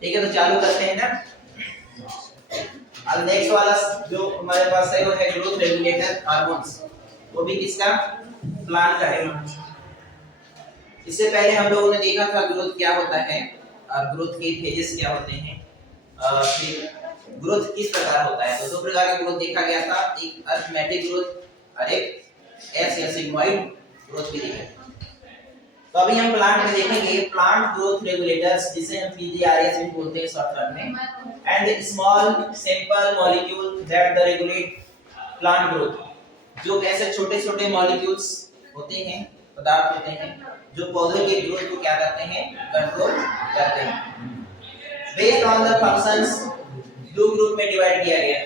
ठीक है, तो चालू करते हैं ना। अब नेक्स्ट वाला जो हमारे पास है वो है ग्रोथ रेगुलेटर हार्मोन्स, वो भी किसका, प्लांट का है। इससे पहले हम लोगों ने देखा था ग्रोथ क्या होता है और ग्रोथ के फेजेस क्या होते हैं, फिर ग्रोथ किस प्रकार होता है। तो दो प्रकार का ग्रोथ देखा गया था, एक अरिथमेटिक ग्रोथ और एक एस या सिग्मोइड ग्रोथ भी देखा। तो अभी हम प्लांट में देखेंगे प्लांट ग्रोथ रेगुलेटर्स, जिसे हम पीजीआरएस भी बोलते हैं शॉर्ट टर्म में, and small simple molecule that the regulate plant growth. जो ऐसे छोटे छोटे मॉलिक्यूल्स होते हैं, पदार्थ होते हैं जो पौधे के ग्रोथ को क्या करते हैं, कंट्रोल करते हैं। बेस्ड ऑन द फंक्शंस दो ग्रुप में डिवाइड किया गया।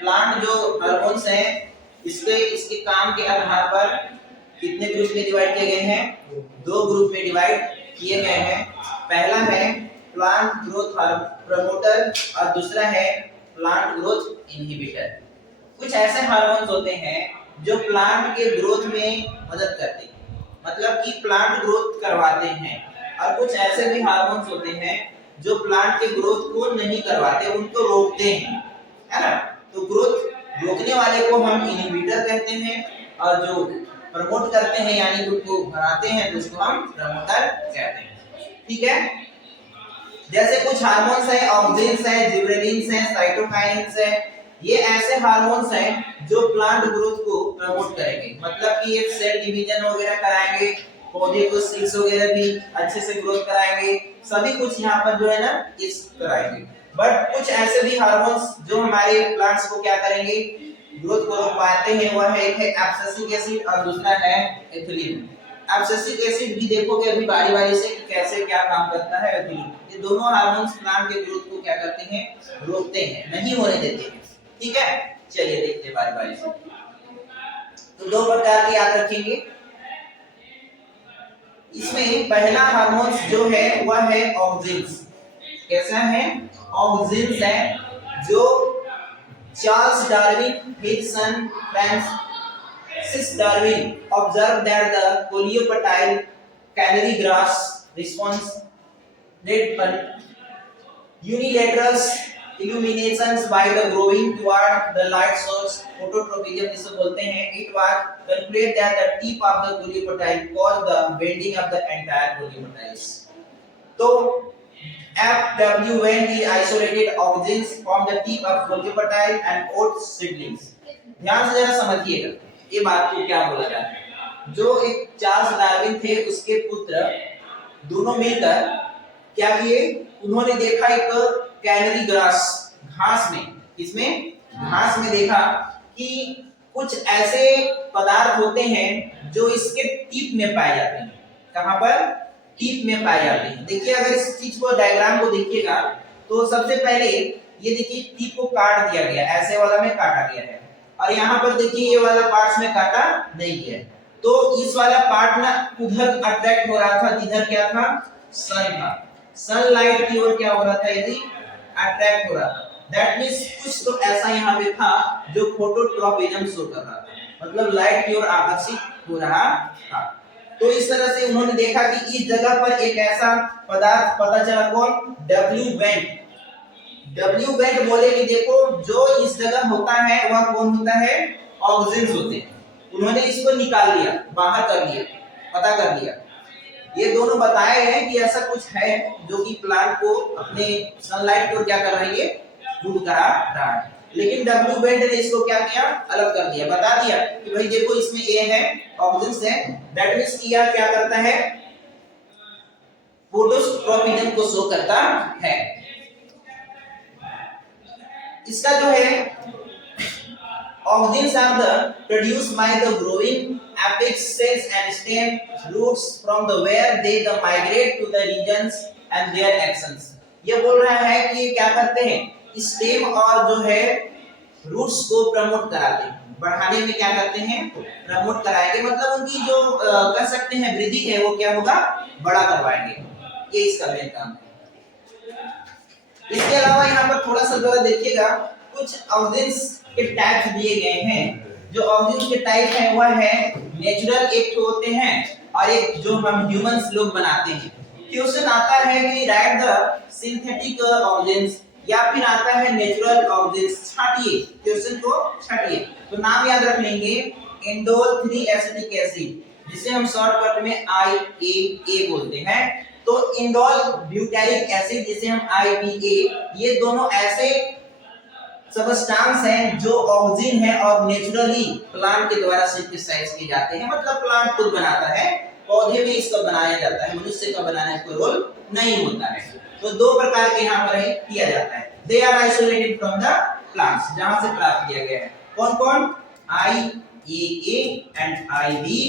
प्लांट जो हार्मोन्स हैं इसके काम के आधार पर कितने ग्रुप में डिवाइड किए गए हैं, दो ग्रुप में डिवाइड किए गए हैं। पहला है प्लांट ग्रोथ प्रमोटर और दूसरा है प्लांट ग्रोथ इनहिबिटर। कुछ ऐसे हार्मोन्स होते हैं जो प्लांट के ग्रोथ में मदद करते हैं, मतलब कि प्लांट ग्रोथ करवाते हैं, और कुछ ऐसे भी हार्मोन्स होते हैं जो प्लांट के ग्रोथ को नहीं करवाते, उनको रोकते हैं, है ना। तो ग्रोथ रोकने वाले को हम इनहिबिटर कहते हैं, और जो प्रमोट करते हैं यानी उनको बढ़ाते हैं तो उसको हम प्रमोटर कहते हैं। ठीक है, जैसे कुछ हार्मोन्स हैं, ऑक्सिन्स हैं, जिबरेलिन्स हैं, साइटोकाइन्स हैं। ये ऐसे हार्मोन्स हैं जो प्लांट ग्रोथ को प्रमोट करेंगे, मतलब कि ये सेल डिवीजन वगैरह कराएंगे, पौधे को सीड्स वगैरह भी अच्छे से ग्रोथ कराएंगे, सभी कुछ यहाँ पर जो है ना इस कराएंगे। बट कुछ ऐसे भी हार्मोन्स जो हमारे प्लांट्स को क्या करेंगे, ग्रोथ को रोक पाते हैं, वह है एक है एब्सिसिक एसिड और दूसरा है एथिलीन। एब्सिसिक एसिड भी देखोगे अभी बारी-बारी से कैसे क्या काम करता है एथिलीन। ये दोनों हार्मोन्स प्लांट के ग्रोथ को क्या करते हैं, रोकते हैं, नहीं होने देते हैं। ठीक है, चलिए देखते हैं बारी-बारी से। तो दो प्रकार के याद रखेंगे। इसमें पहला हार्मोन्स जो है वह है ऑक्सिन्स। कैसा है, ऑक्सिन्स है जो Charles Darwin, his son Francis Darwin observed that the coleoptile canary grass responded unilateral illuminations by the growing toward the light source, phototropism जिसे बोलते हैं। It was concluded that the tip of the coleoptile caused the bending of the entire coleoptiles. तो FW when the isolated auxins from the tip of coleoptile and oat seedlings। ध्यान से जरा समझिएगा ये बात को क्या बोला जा रहा है। जो एक चार्ल्स डार्विन थे उसके पुत्र दोनों मिलकर क्या किए, उन्होंने देखा एक कैनरी ग्रास, घास में, इसमें घास में देखा कि कुछ ऐसे पदार्थ होते हैं जो इसके टिप में पाए जाते हैं। कहां पर, टिप में पाए जाते हैं। देखिए अगर इस चीज को डायग्राम को देखिएगा तो सबसे पहले ये देखिए टिप को काट दिया गया, ऐसे वाला में काटा गया है, और यहाँ पर देखिए ये वाला पार्ट्स में काटा नहीं गया है। तो इस वाला पार्ट ना उधर अट्रैक्ट हो रहा था जिधर क्या था, सन था, सनलाइट की ओर क्या हो रहा था, यदि अट्रैक्ट हो रहा था। दैट मींस कुछ तो ऐसा यहाँ पे था जो फोटोट्रॉपिज्म शो कर रहा था, मतलब लाइट की ओर आकर्षित हो रहा था। तो इस तरह से उन्होंने देखा कि इस जगह पर एक ऐसा पदार्थ पता चला, कौन, डब्ल्यू बेंट। डब्ल्यू बेंट बोले कि देखो जो इस जगह होता है वह कौन होता है, ऑक्सिन्स होते हैं। उन्होंने इसको निकाल लिया, बाहर कर लिया, पता कर लिया। ये दोनों बताए हैं कि ऐसा कुछ है जो कि प्लांट को अपने सनलाइट को क्या कर रही है, दूर करा रहा है। लेकिन डब्ल्यू बेंट ने इसको क्या किया, अलग कर दिया, बता दिया कि भाई देखो इसमें ए है, ऑक्सिन्स है। दैट मींस कि यह क्या करता है, फोटोट्रॉपिज्म को शो करता है। इसका जो है auxins are the produced by the growing apex cells and stem roots from the where they the migrate to the regions and their actions। ये बोल रहा है कि ये क्या करते हैं, स्टेम और जो है रूट्स को प्रमोट कराते हैं, बढ़ाने में क्या करते हैं, प्रमोट कराएंगे, मतलब उनकी जो कर सकते हैं वृद्धि है वो क्या होगा, बड़ा करवाएंगे। ये इसका मेन काम है। इसके अलावा यहाँ पर थोड़ा सा जरा देखिएगा, कुछ ऑक्सिन्स के टाइप्स दिए गए हैं। जो ऑक्सिन्स के टाइप है वह है नेचुरल, एक होते हैं, और एक जो हम ह्यूमंस लोग बनाते हैं। क्वेश्चन आता है कि राइट द सिंथेटिक ऑर्गेन्स या फिर आता है नेचुरल ऑर्गेन्स। छाटिए क्वेश्चन को, छाटिए। तो नाम याद रख लेंगे, इंडोल 3 एसिटिक एसिड जिसे हम शॉर्टकट में IAA बोलते हैं। तो इंडोल ब्यूटारिक एसिड जिसे हम IBA, ये दोनों ऐसे सबस्टांस हैं जो ऑक्सीजन है और नेचुरली प्लांट के द्वारा सिंथेसाइज किए जाते हैं। मतलब प्लांट खुद बनाता है, पौधे में इसका बनाया जाता है, मनुष्य का बनाने का कोई रोल नहीं होता है। तो दो प्रकार के यहाँ पर किया जाता है। They are isolated from the plants, जहां से प्राप्त किया गया है। कौन कौन? IAA and IBA।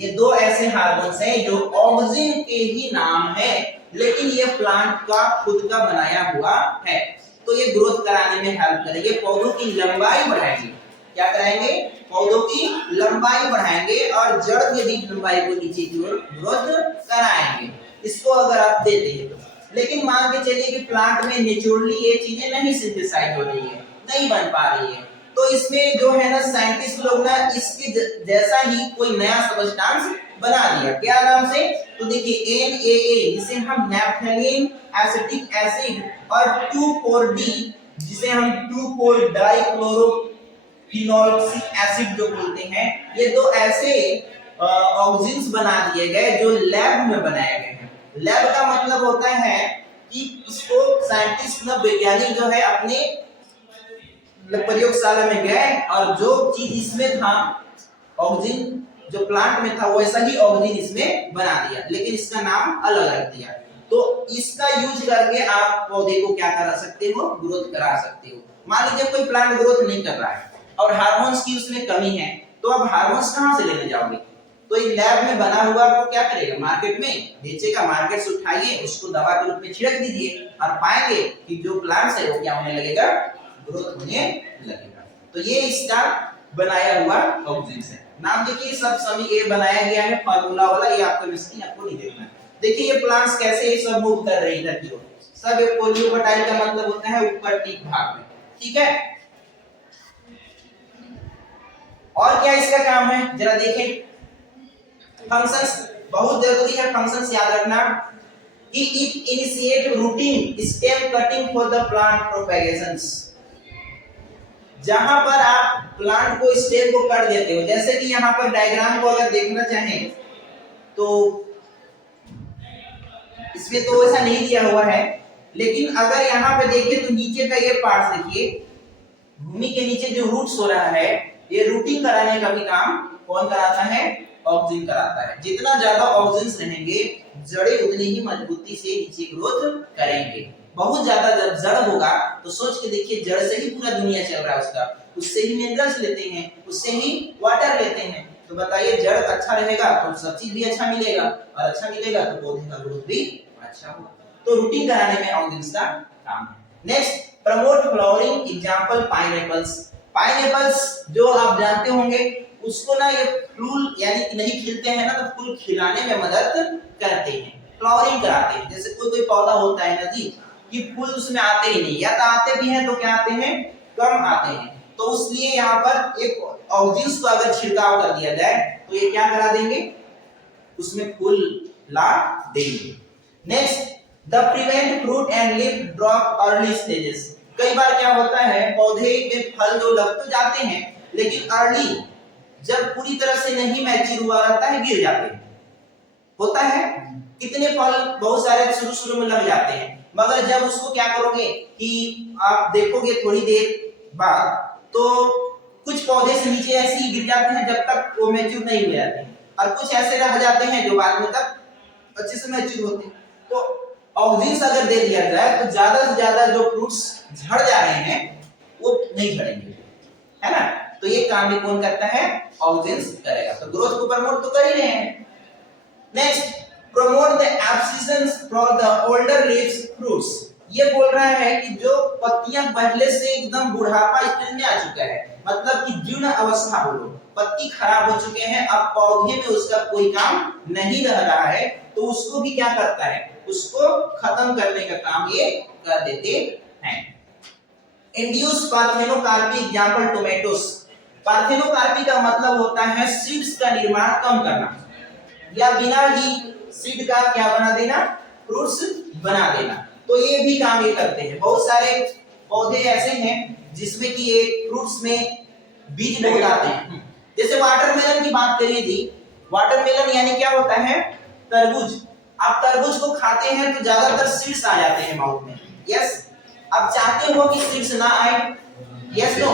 ये दो ऐसे हार्मोन्स हैं जो ऑक्सीजन के ही नाम है, लेकिन ये प्लांट का खुद का बनाया हुआ है। तो ये ग्रोथ कराने में हेल्प करेंगे, पौधों की लंबाई बढ़ाएंगे। क्या कराएंगे? पौधों की लंबाई बढ़ाएंगे और जड़ की भी लंबाई को नीचे की ओर ग्रोथ कराएंगे, इसको अगर आप देते हैं तो। लेकिन मान के चलिए कि प्लांट में नेचुरली ये चीजें नहीं सिंथेसाइज हो रही है, नहीं बन पा रही है, तो इसमें जो है ना साइंटिस्ट लोग ना इसके जैसा ही कोई नया सब्सटेंस बना दिया। क्या नाम से? तो देखिए NaA जिसे हम नैप्थेलिन एसिटिक एसिड और 2,4-D जिसे हम 2,4-डाइक्लोरोफिनॉक्सिक एसिड जो बोलते हैं, ये दो ऐसे ऑक्सीजन्स बना दिए गए जो लैब में बनाए गए हैं। लैब का मतलब होता है कि इसको साइंटिस्ट ना वैज्ञानिक जो है अपने प्रयोगशाला में गए और जो चीज इसमें था ऑक्सीजन जो प्लांट में था वैसा ही ऑक्सीजन इसमें बना दिया, लेकिन इसका नाम अलग रख दिया। तो इसका यूज करके आप पौधे को क्या करा सकते हो? ग्रोथ करा सकते हो। मान लीजिए कोई प्लांट ग्रोथ नहीं कर रहा है और हार्मोन्स की उसमें कमी है, तो अब हार्मोन्स कहां से लेने जाओगे? तो एक लैब में बना हुआ आपको क्या करेगा? मार्केट में बेचेगा। मार्केट से उठाइए, उसको दवा के रूप में छिड़क दीजिए और पाएंगे कि जो प्लांट्स है वो क्या होने लगेगा? ग्रोथ होने लगेगा। तो ये इसका बनाया हुआ ऑक्सीजन है। नाम देखिए, सब सभी ये बनाया गया है फार्मूला वाला, ये आपको मिस्त्री आपको नहीं देखना है। देखिए ये प्लांट्स कैसे सब मूव कर रहे हैं इधर की ओर। सब एक पोलियोबटाइल का मतलब होता है ऊपर टिक भाग में, ठीक है। और क्या इसका काम है जरा देखें। फंक्शंस बहुत जरूरी है, फंक्शंस याद रखना कि it initiate routine stem cutting for the plant propagations. जहां पर आप प्लांट को स्टेम को काट देते हो, जैसे कि यहाँ पर डायग्राम को अगर देखना चाहें तो इसमें तो ऐसा नहीं दिया हुआ है, लेकिन अगर यहाँ पे देखें तो नीचे का ये पार्ट देखिए, भूमि के नीचे जो रूट्स हो रहा है, ये रूटिंग कराने का भी काम कौन कराता है? ऑक्सीजन कराता है। जितना ज्यादा ऑक्सीजन रहेंगे जड़ें उतनी ही मजबूती से नीचे ग्रोथ करेंगे। बहुत ज्यादा जब जड़ होगा तो सोच के देखिए, जड़ से ही पूरा दुनिया चल रहा है उसका, उससे ही मिनरल्स लेते हैं, उससे ही वाटर लेते हैं। तो बताइए जड़ अच्छा रहेगा तो सब चीज भी अच्छा मिलेगा, और अच्छा मिलेगा तो पौधे का ग्रोथ भी अच्छा होगा। तो रूटिंग कराने में ऑक्सीजन का काम है। Next, promote flowering. Example pineapples. Pineapples जो आप जानते होंगे, उसको ना ये फूल यानी कि नहीं खिलते हैं ना, तो फूल खिलाने में मदद करते हैं, फ्लावरिंग कराते हैं। जैसे कोई कोई पौधा होता है ना जी कि फूल उसमें आते ही नहीं, या तो आते भी हैं तो क्या आते हैं? कम आते हैं। तो इसलिए यहाँ पर एक ऑक्सीजन को अगर छिड़काव कर दिया जाए तो ये क्या करा देंगे? उसमें फूल ला देंगे। Next, the prevent fruit and leaf drop early stages. कई बार क्या होता है, पौधे में फल जो लग तो जाते हैं, लेकिन अर्ली जब पूरी तरह से नहीं मैच्योर हुआ रहता है, गिर जाते हैं। होता है कितने फल बहुत सारे शुरू शुरू में लग जाते हैं, मगर जब उसको क्या करोगे कि आप देखोगे थोड़ी देर बाद तो कुछ पौधे से नीचे ऐसे ही गिर जाते हैं जब तक वो मैच्योर नहीं हो जाते हैं, और कुछ ऐसे रह जाते हैं जो बाद में तक अच्छे से मैच्योर होते हैं। तो ऑक्सीजन अगर दे दिया जाए तो ज्यादा से ज्यादा जो फ्रूट्स झड़ जा रहे हैं वो नहीं झड़ेंगे, है ना। तो ये काम भी कौन करता है? ऑक्सीजन करेगा। तो ग्रोथ को प्रमोट तो कर ही रहे हैं। Next, promote the abscission from the older leaves fruits. ये बोल रहा है कि जो पत्तियां पहले से एकदम बुढ़ापा स्टेज में आ चुका है, मतलब कि जीर्ण अवस्था बोलो, पत्ती खराब हो चुके हैं, अब पौधे में उसका कोई काम नहीं रह रहा है, तो उसको भी क्या करता है? उसको खत्म करने का काम ये कर देते हैं। Induce parthenocarpy. Example Tomatoes. Parthenocarpy का मतलब होता है सीड्स का निर्माण कम करना, या बिना ही सीड का क्या बना देना, फ्रूट्स बना देना। तो ये भी काम ये करते हैं। बहुत सारे पौधे ऐसे हैं जिसमें कि ये फ्रूट्स में बीज बहुत आते हैं। जैसे वाटरमेलन की बात करिए थी, वाटरमेलन यानी क्या होता है, तरबूज। आप तरबूज को खाते हैं तो ज्यादातर सीड्स आ जाते हैं माउथ में। यस, आप चाहते हो कि सीड्स ना आए? यस नो,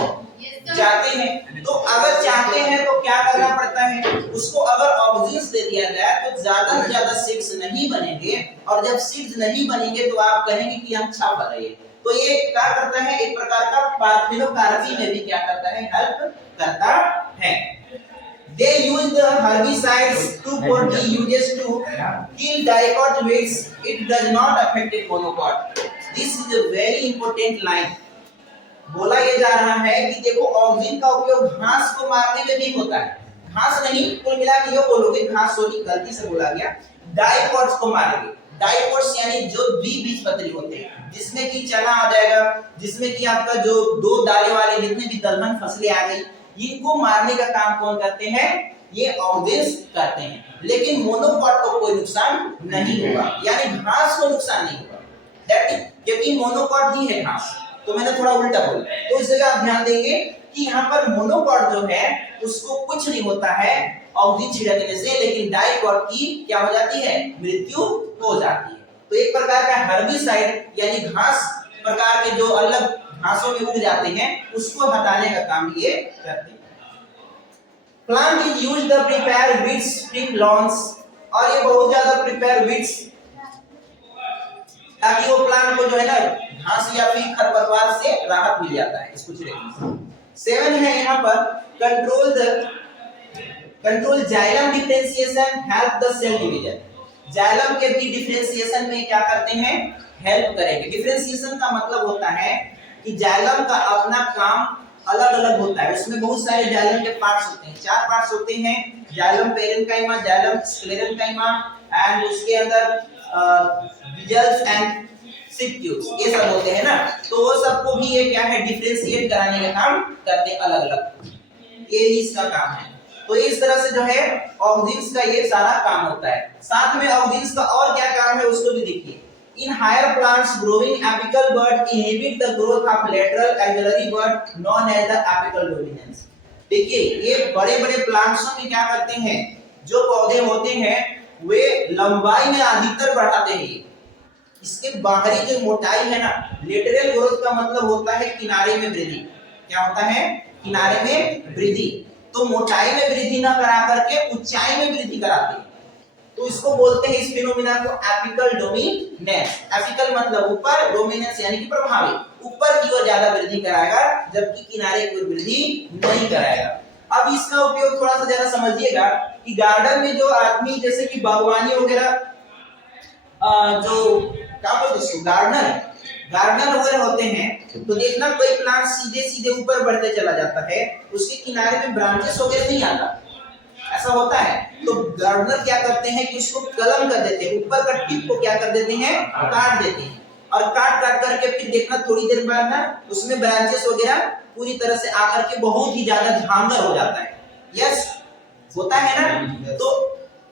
चाहते हैं। तो अगर चाहते हैं तो क्या करना पड़ता है, उसको अगर ऑक्सीजन दे दिया जाए तो ज्यादा से ज्यादा सीड्स नहीं बनेंगे, और जब सीड्स नहीं बनेंगे तो आप कहेंगे कि अच्छा फल है। तो ये क्या करता है, एक प्रकार का पार्थेनोकार्पी में भी क्या करता है, हेल्प करता है। They use the herbicides to for the uses to kill dicot weeds. It does not affect the monocot. This is a very important line. बोला ये जा रहा है कि देखो ऑक्सीजन का उपयोग घास को मारने में भी होता है। घास नहीं, कुल मिला के ये बोलोगे, घास सॉरी गलती से बोला गया, डाइकोट्स को मारेंगे। डाइकोट्स यानी जो द्विबीजपत्री होते हैं, जिसमें कि चना आ जाएगा, जिसमें कि आपका जो दो दाने वाले जितने भी दलहन फसलें आ गई, इनको मारने का काम कौन करते हैं, ये ऑक्सीजन करते हैं। लेकिन मोनोकॉट को कोई नुकसान नहीं होगा, यानी घास को नुकसान नहीं होगा, क्योंकि मोनोकॉट ही है घास। तो मैंने थोड़ा उल्टा बोला, तो इस जगह आप ध्यान देंगे कि यहाँ पर मोनोकॉट जो है उसको कुछ नहीं होता है ऑक्सीजन छिड़कने से, लेकिन डाइकॉट की क्या हो जाती है, मृत्यु हो जाती है। तो एक प्रकार का हर्बिसाइड यानी घास प्रकार के जो अलग घासों में उग जाते हैं उसको हटाने का काम ये करते हैं। Plant is used to prepare weeds free lawns, और ये बहुत ज्यादा प्रिपेयर वीड्स, ताकि वो प्लांट को जो है ना घास या फिर खरपतवार से राहत मिल जाता है इसको छिड़कने से। 7 है यहाँ पर control xylem differentiation, help the cell division. Xylem के भी डिफरेंशिएशन में क्या करते हैं, हेल्प करेंगे। डिफरेंशिएशन का मतलब होता है कि जाइलम का अपना काम अलग अलग होता है, उसमें बहुत सारे जाइलम के पार्ट्स होते हैं। 4 पार्ट्स होते हैं, xylem parenchyma, xylem sclerenchyma and उसके अंदर विजल्स एंड सिप्ट्यूब्स, ये सब होते हैं ना। तो वो सबको भी ये क्या है, डिफरेंशिएट कराने का काम करते हैं अलग अलग, ये इसका काम है। तो इस तरह से जो है ऑक्सीन्स का ये सारा काम होता है। साथ में ऑक्सीन्स का और क्या काम है उसको भी देखिए। In higher plants growing apical bud inhibit the growth of lateral axillary bud known as the apical dominance. देखिए ये बड़े बड़े प्लांट्स में क्या करते हैं, जो पौधे होते हैं वे लंबाई में अधिकतर बढ़ाते हैं। इसके बाहरी जो मोटाई है ना, लेटरल ग्रोथ का मतलब होता है किनारे में वृद्धि। क्या होता है, किनारे में वृद्धि। तो मोटाई में वृद्धि ना करा करके ऊंचाई में वृद्धि कराते हैं, तो इसको बोलते हैं, इस फिनोमिना को एपिकल डोमिनेंस। एपिकल मतलब ऊपर, डोमिनेंस यानी कि प्रभावी, ऊपर की ओर ज्यादा वृद्धि कराएगा जबकि किनारे की ओर वृद्धि नहीं कराएगा। अब इसका उपयोग थोड़ा सा जरा समझिएगा कि गार्डन में जो आदमी जैसे कि बागवानी वगैरह जो क्या बोलते हैं गार्डनर वगैरह होते हैं, तो देखना कोई प्लांट सीधे सीधे ऊपर बढ़ते चला जाता है, उसके किनारे में ब्रांचेस वगैरह नहीं आता, ऐसा होता है। तो गार्डनर क्या करते हैं कि उसको कलम कर देते हैं, ऊपर का टिप को क्या कर देते हैं, काट देते हैं, और काट करके फिर देखना थोड़ी देर बाद ना उसमें ब्रांचेस वगैरह पूरी तरह से आकर के बहुत ही ज्यादा झांगर हो जाता है। यस, होता है ना। तो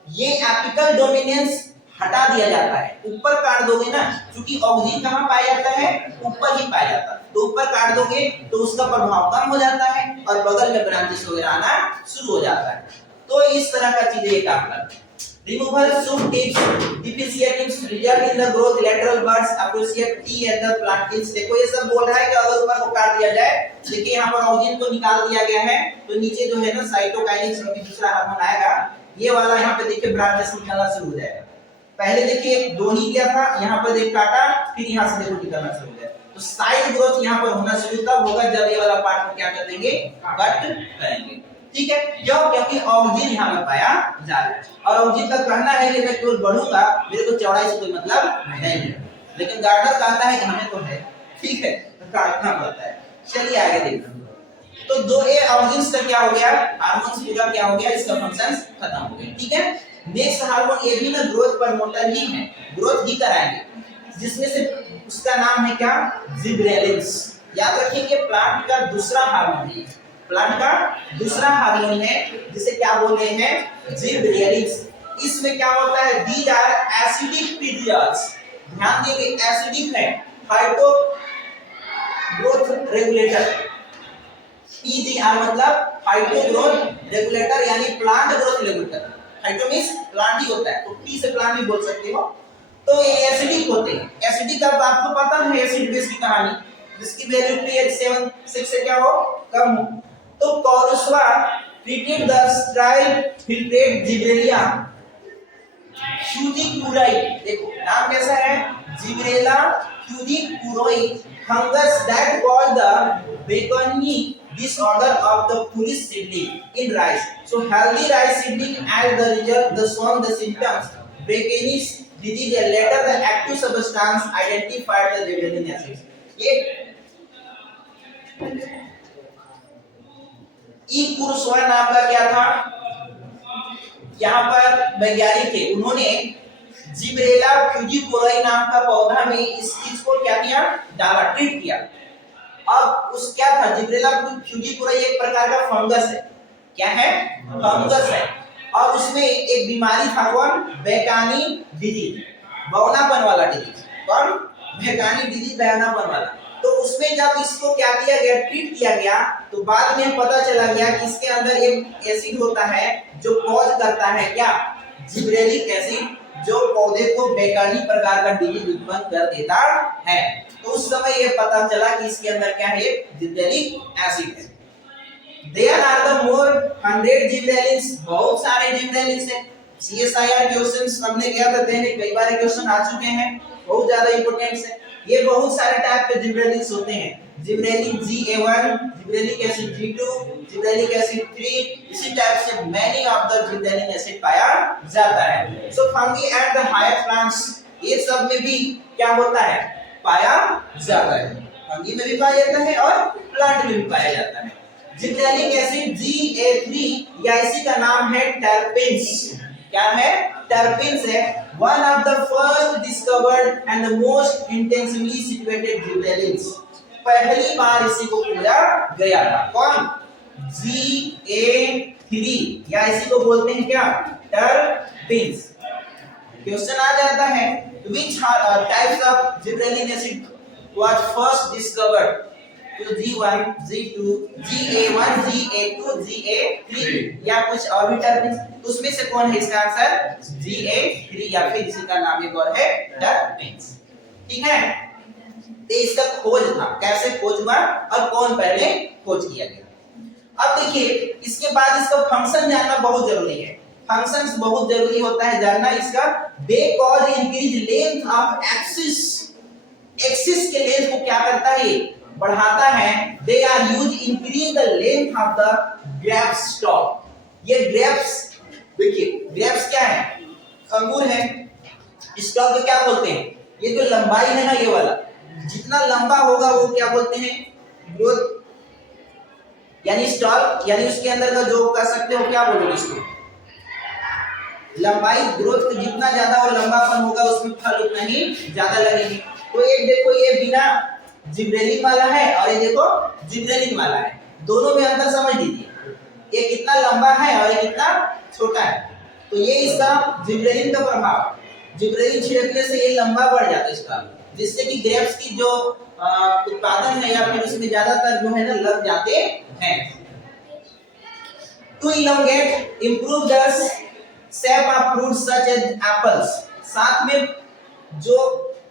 ये एपिकल डोमिनेंस हटा दिया जाता है। ऊपर काट दोगे ना, क्योंकि ऑक्सीजन कहाँ पाया जाता है, ऊपर ही पाया जाता है, तो ऊपर काट दोगे तो उसका प्रभाव कम हो जाता है और बगल में ब्रांचेस वगैरह आना शुरू हो जाता है। तो इस तरह का चीजें ये काम करते हैं। Removal shoot tips deficiencies result in the growth lateral buds associate T and the plant tips। देखो ये सब बोल रहा है कि अगर ऊपर को काट दिया जाए, देखिए यहाँ पर ऑक्सीजन को निकाल दिया गया है, तो नीचे जो है ना साइटोकाइनिन नाम की दूसरा हार्मोन आएगा, ये वाला यहाँ पे देखिए ब्रांचेस निकलना शुरू हो जाएगा। पहले देखिए दो ही क्या था, यहाँ पर देख काटा, फिर यहाँ से देखो निकलना शुरू हो गया। तो साइड ग्रोथ यहाँ पर होना शुरू तब होगा जब ये वाला पार्ट को क्या कर देंगे, कट करेंगे। ठीक है, क्यों, क्योंकि ऑक्सीजन यहाँ पर पाया जा रहा है, और ऑक्सीजन का कहना है कि मैं केवल बढ़ूंगा, मेरे को चौड़ाई से कोई मतलब नहीं है, लेकिन गार्डनर कहता है कि हमें तो है। ठीक है, तो काटना पड़ता है। चलिए आगे देखते हैं। तो दो ए ऑक्सीजन का क्या हो गया, हार्मोन्स पूरा क्या हो गया, इसका फंक्शंस खत्म हो गए। ठीक है, नेक्स्ट हार्मोन ये भी ना ग्रोथ प्रमोटर ही है, ग्रोथ ही कराएंगे, जिसमें से उसका नाम है क्या, जिबरेलिन्स। याद रखिए प्लांट का दूसरा हार्मोन है, प्लांट का दूसरा हार्मोन है जिसे क्या बोल रहे हैं, जिबरेलिन्स। इसमें क्या होता है, दीज आर एसिडिक पीरियड्स, ध्यान देंगे एसिडिक है, फाइटो ग्रोथ रेगुलेटर, पीजीआर मतलब फाइटो ग्रोथ रेगुलेटर यानी plant growth regulator, phyto means plant ही होता है, तो पी से प्लांट भी बोल सकते हो। तो ये एसिडिक होते हैं, एसिडिक अब आपको पता है एसिड बेस की कहानी, जिसकी वैल्यू pH 7 6 से क्या हो, कम हो। तो कॉर्सवा treated the sterile filtrate जिब्रेलिया फ्यूजिकुराई, देखो नाम कैसा है, Gibberella fujikuroi fungus that cause the bakanae disorder of the foolish seedling in rice. So healthy rice seedling as the result the shown the symptoms Beckeni's disease and later the active substance identified the gibberian acid. ये ई कुरसोवा नाम का क्या था, यहाँ पर वैज्ञानिक थे, उन्होंने जिब्रेला फ्यूजिकुराई नाम का पौधा में इस चीज को क्या किया, डाला, ट्रीट किया। अब उस क्या था, जिब्रेला फ्यूजिकुराई एक प्रकार का फंगस है, क्या है, फंगस है, और उसमें एक बीमारी था कौन, बेकानी डिजीज, बौनापन वाला डिजीज, कौन, बेकानी डिजीज, बौनापन वाला। तो उसमें जब इसको क्या किया गया, ट्रीट किया गया, तो बाद में पता चला गया कि इसके अंदर एक एसिड होता है जो कॉज करता है क्या, जिब्रेलिक एसिड, जो पौधे को बेकानी प्रकार का डिजीज उत्पन्न कर देता है। तो उस समय ये पता चला कि इसके अंदर क्या है, जिब्रेलिक एसिड है। There are the more 100 gibberellins, बहुत सारे जिब्रेलिन्स हैं। CSIR क्वेश्चंस हमने किया था, देने कई बार क्वेश्चन आ चुके हैं, बहुत ज्यादा इंपॉर्टेंट है। ये बहुत सारे टाइप के जिब्रेलिन्स होते हैं, gibberellic GA1, gibberellic acid G2, gibberellic acid 3, इसी टाइप से many of the gibberellic acid पाया जाता है। So fungi and the higher plants, ये सब में भी क्या होता है, पाया जाता है, फंगी में भी पाया जाता है और प्लांट में भी पाया जाता है। जिब्रेलिक एसिड GA3 या इसी का नाम है टर्पेन्स, क्या है, टर्पेन्स है, one of the first discovered and the most intensively situated gibberellins, पहली बार इसी को खोजा गया था, कौन, GA3 या इसी को बोलते हैं क्या, टर्पेन्स। क्वेश्चन आ जाता है, which types of gibberellin acid was first discovered, तो G1, G2, GA1, GA2, GA3 या कुछ और भी टर्पेन्स, उसमें से कौन है इसका आंसर, GA3 या फिर इसी का नाम एक और है टर्पेन्स, ठीक है। तो इसका खोज था, कैसे खोज हुआ और कौन पहले खोज किया गया। अब देखिए इसके बाद इसका फंक्शन जानना बहुत जरूरी है, फंक्शंस बहुत जरूरी होता है जानना इसका। They cause increase length of axis, axis के लेंथ को क्या करता है, बढ़ाता है। They are use increase the length of the grapes stalk, ये ग्रेप्स, देखिए ग्रेप्स क्या है, अंगूर है, स्टॉक को क्या बोलते हैं, ये जो लंबाई है ना, ये वाला जितना लंबा होगा वो क्या बोलते हैं, ग्रोथ, यानी स्टॉक, यानी उसके अंदर का जो कर सकते हो क्या बोलोगे इसको, लंबाई, ग्रोथ जितना ज्यादा और लंबापन होगा उसमें फल उतना ही ज्यादा लगेंगे। तो एक देखो ये बिना जिब्रेलिन वाला है और ये देखो जिब्रेलिन वाला है, दोनों में अंतर समझ लीजिए, ये कितना लंबा है और ये कितना छोटा है। तो ये इसका जिब्रेलिन का प्रभाव, जिब्रेलिन छिड़कने से ये लंबा बढ़ जाता है इसका, जिससे कि ग्रेप्स की जो उत्पादन है या फिर उसमें ज्यादातर जो है ना लग जाते हैं। To elongate improve the shape of fruits such as apples, साथ में जो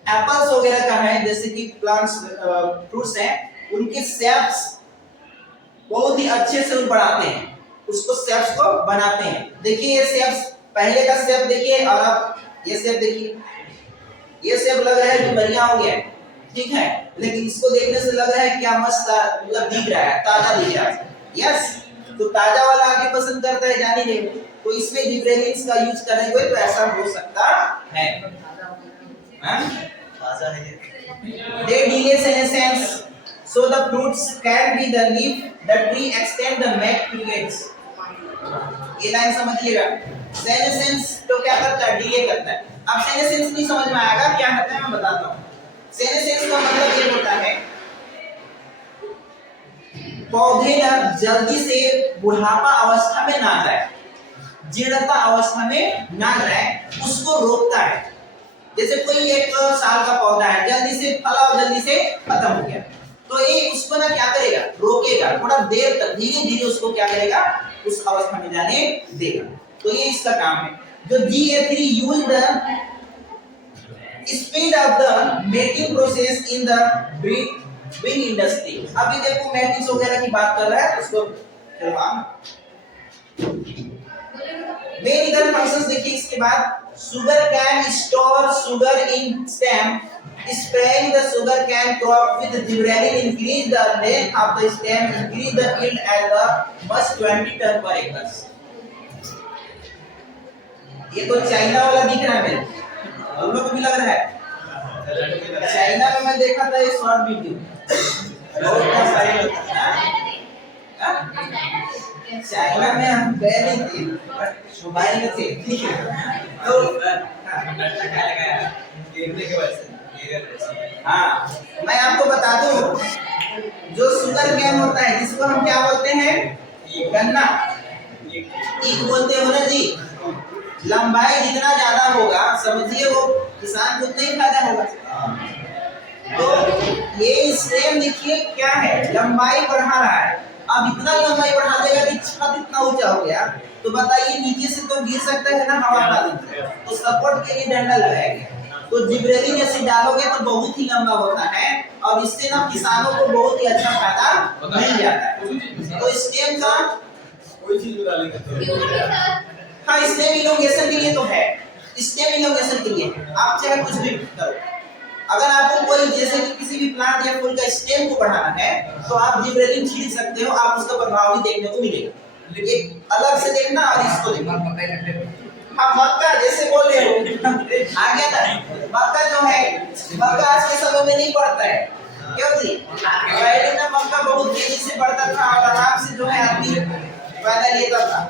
एप्पल्स वगैरह का है जैसे कि प्लांट्स फ्रूट्स हैं, उनके शेप्स बहुत ही अच्छे से बढ़ाते हैं, उसको शेप्स को बनाते हैं। देखिए ये शेप्स, पहले का शेप देखिए और अब ये शेप देखिए, ये शेप लग रहा है कि बढ़िया हो गया है, ठीक है, लेकिन इसको देखने से लग रहा है क्या मस्त मतलब दिख रहा है, ताजा दिख रहा है। यस, तो ताजा वाला आगे पसंद करता है, जानी नहीं, तो इसमें जिब्रेलिन्स का यूज करेंगे तो ऐसा हो सकता है। ताजा है they delay senescence so the fruits can be the leaf the tree extend the mac periods, ये लाइन समझिएगा। सेनेसेंस तो क्या करता है, डिले करता है। अब सेनेसेंस नहीं समझ में आएगा क्या होता है, मैं बताता हूँ। सेनेसेंस का मतलब ये होता है पौधे ना जल्दी से बुढ़ापा अवस्था में ना जाए, जीर्णता अवस्था में ना जाए, उसको रोकता है। जैसे कोई 1 साल का पौधा है, जल्दी से फला और जल्दी से खत्म हो गया, तो ये उसको ना क्या करेगा, रोकेगा, थोड़ा देर तक धीरे धीरे उसको क्या करेगा, उस अवस्था में जाने देगा। तो ये इसका काम है। जो GA3 use the speed of the making process in the wing industry. अभी देखो मैट्रिक्स वगैरह की बात कर रहा है, उसको मेन इधर फंक्शंस देखिए। इसके बाद sugar can store sugar in stem, spraying the sugar can crop with gibberellin increase the length of the stem, increase the yield as the much 20 ton per acre। ये तो चाइना वाला दिख रहा है मेरे, हम लोग को भी लग रहा है। चाइना में मैं देखा था ये शॉर्ट वीडियो, बहुत सारे लोग चाइना में हम गए नहीं थे, बट मोबाइल में थे, ठीक है। तो हाँ, मैं आपको बता दूं, जो शुगर केन होता है जिसको हम क्या बोलते हैं, गन्ना ईख बोलते हो ना जी। लंबाई जितना ज्यादा होगा, समझिए वो किसान को उतना ही फायदा होगा। तो ये स्टेम देखिए क्या है, लंबाई बढ़ा रहा है। अब इतना लंबाई बढ़ा देगा कि छत इतना ऊंचा हो गया, तो बताइए नीचे से तो गिर सकता है ना हवा पानी से, तो सपोर्ट के लिए डंडा लगाया गया। तो जिब्रेलिन एसिड डालोगे तो बहुत ही लंबा होता है, और इससे ना किसानों को बहुत ही अच्छा फायदा मिल जाता है। तो स्टेम का कोई चीज डालेंगे, हाँ स्टेम इलोंगेशन के लिए तो है, स्टेम इलोंगेशन के लिए आप चाहे कुछ भी करो। अगर आपको कोई जैसे कि किसी भी प्लांट या फूल का स्टेम को बढ़ाना है, तो आप जिब्रेलिन छिड़क सकते हो, आप उसका प्रभाव भी देखने को मिलेगा। लेकिन अलग से देखना और इसको देखना। हाँ मक्का जैसे बोल रहे हो आ गया था, मक्का जो है, मक्का आज के समय में नहीं बढ़ता है, क्यों जी? पहले ना मक्का बहुत तेजी से बढ़ता था और आराम से जो है आदमी फायदा लेता था,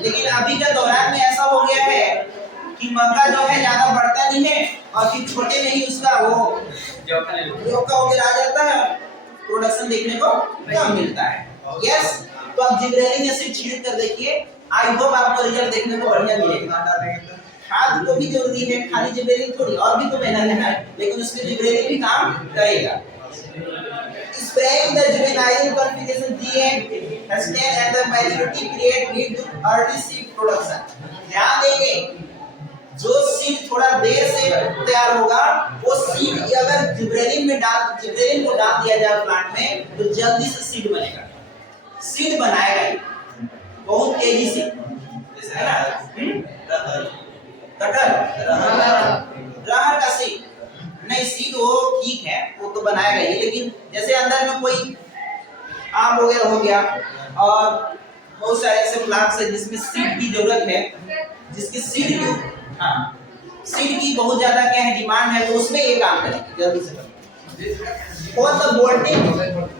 लेकिन अभी के दौरान में ऐसा हो गया है कि मक्का जो है ज्यादा बढ़ता नहीं है, और फिर छोटे में ही उसका वो जोका वगैरह आ जाता है, प्रोडक्शन देखने को कम मिलता है। यस, तो आप जिब्रेलिन एसिड छिड़क कर देखिए, आई होप आपको रिजल्ट देखने को बढ़िया मिलेगा। खाद को भी जरूरी है, खाली जिब्रेलिन थोड़ी, और भी तो मेहनत है, लेकिन उसमें जिब्रेलिन भी काम करेगा। Spraying the juvenile purification GM stain and the maturity period lead to early seed production। ध्यान देंगे, जो सीड थोड़ा देर से तैयार होगा, वो सीड अगर जिब्रेलिन को डाल दिया जाए प्लांट में, तो जल्दी से सीड बनेगा, सीड बनाएगा ही बहुत तेजी से, जैसे है ना कटहल रहर का सीड नहीं, सीड वो ठीक है, वो तो बनाएगा ही, लेकिन जैसे अंदर में कोई आम वगैरह हो गया और बहुत सारे ऐसे प्लांट्स है जिसमें सीड की जरूरत है, जिसकी सीड की सीड की बहुत ज्यादा क्या है डिमांड है, तो उसमें ये काम करेंगे जल्दी से। For the bolting,